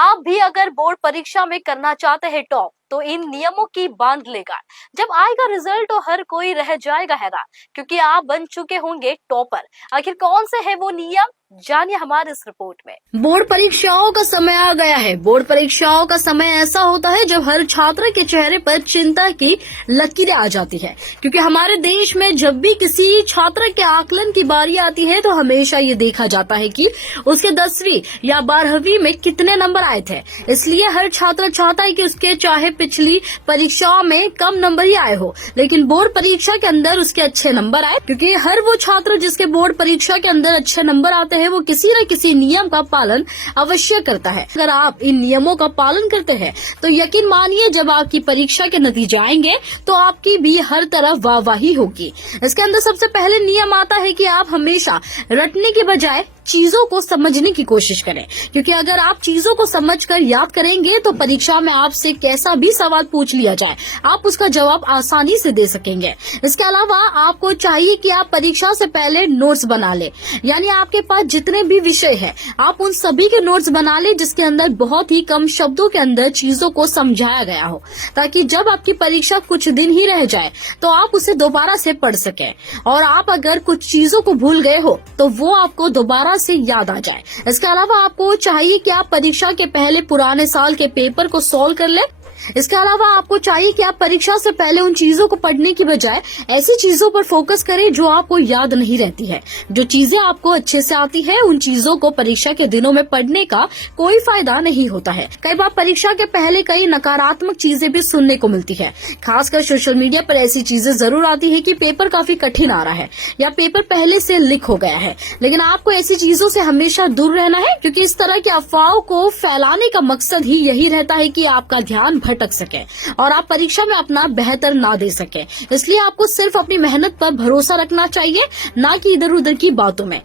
आप भी अगर बोर्ड परीक्षा में करना चाहते हैं टॉप, तो इन नियमों की बांध लेगा। जब आएगा रिजल्ट तो हर कोई रह जाएगा हैरान, क्योंकि आप बन चुके होंगे टॉपर। आखिर कौन से है वो नियम, जानिए हमारे इस रिपोर्ट में। बोर्ड परीक्षाओं का समय आ गया है। बोर्ड परीक्षाओं का समय ऐसा होता है जब हर छात्र के चेहरे पर चिंता की लकीरें आ जाती है, क्योंकि हमारे देश में जब भी किसी छात्र के आकलन की बारी आती है तो हमेशा ये देखा जाता है कि उसके 10वीं या 12वीं में कितने नंबर आए थे। इसलिए हर छात्र चाहता है कि उसके चाहे पिछली परीक्षाओं में कम नंबर ही आए हो, लेकिन बोर्ड परीक्षा के अंदर उसके अच्छे नंबर आए, क्योंकि हर वो छात्र जिसके बोर्ड परीक्षा के अंदर अच्छे नंबर आते हैं वो किसी न किसी नियम का पालन अवश्य करता है। अगर आप इन नियमों का पालन करते हैं तो यकीन मानिए जब आपकी परीक्षा के नतीजे आएंगे तो आपकी भी हर तरफ वाहवाही होगी। इसके अंदर सबसे पहले नियम आता है कि आप हमेशा रटने के बजाय चीजों को समझने की कोशिश करें, क्योंकि अगर आप चीजों को समझकर याद करेंगे तो परीक्षा में आपसे कैसा भी सवाल पूछ लिया जाए आप उसका जवाब आसानी से दे सकेंगे। इसके अलावा आपको चाहिए कि आप परीक्षा से पहले नोट्स बना ले, यानी आपके पास जितने भी विषय है आप उन सभी के नोट्स बना ले जिसके अंदर बहुत ही कम शब्दों के अंदर चीजों को समझाया गया हो, ताकि जब आपकी परीक्षा कुछ दिन ही रह जाए तो आप उसे दोबारा से पढ़ सकें। और आप अगर कुछ चीजों को भूल गए हो तो वो आपको दोबारा से याद आ जाए। इसके अलावा आपको चाहिए कि आप परीक्षा के पहले पुराने साल के पेपर को सॉल्व कर ले। इसके अलावा आपको चाहिए कि आप परीक्षा से पहले उन चीजों को पढ़ने की बजाय ऐसी चीजों पर फोकस करें जो आपको याद नहीं रहती है। जो चीजें आपको अच्छे से आती है उन चीजों को परीक्षा के दिनों में पढ़ने का कोई फायदा नहीं होता है। कई बार परीक्षा के पहले कई नकारात्मक चीजें भी सुनने को मिलती है, खासकर सोशल मीडिया पर ऐसी चीजें जरूर आती है कि पेपर काफी कठिन आ रहा है या पेपर पहले से लीक हो गया है, लेकिन आपको ऐसी चीजों से हमेशा दूर रहना है, क्योंकि इस तरह की अफवाहों को फैलाने का मकसद ही यही रहता है कि आपका ध्यान भटक सके और आप परीक्षा में अपना बेहतर ना दे सके। इसलिए आपको सिर्फ अपनी मेहनत पर भरोसा रखना चाहिए, ना कि इधर उधर की बातों में।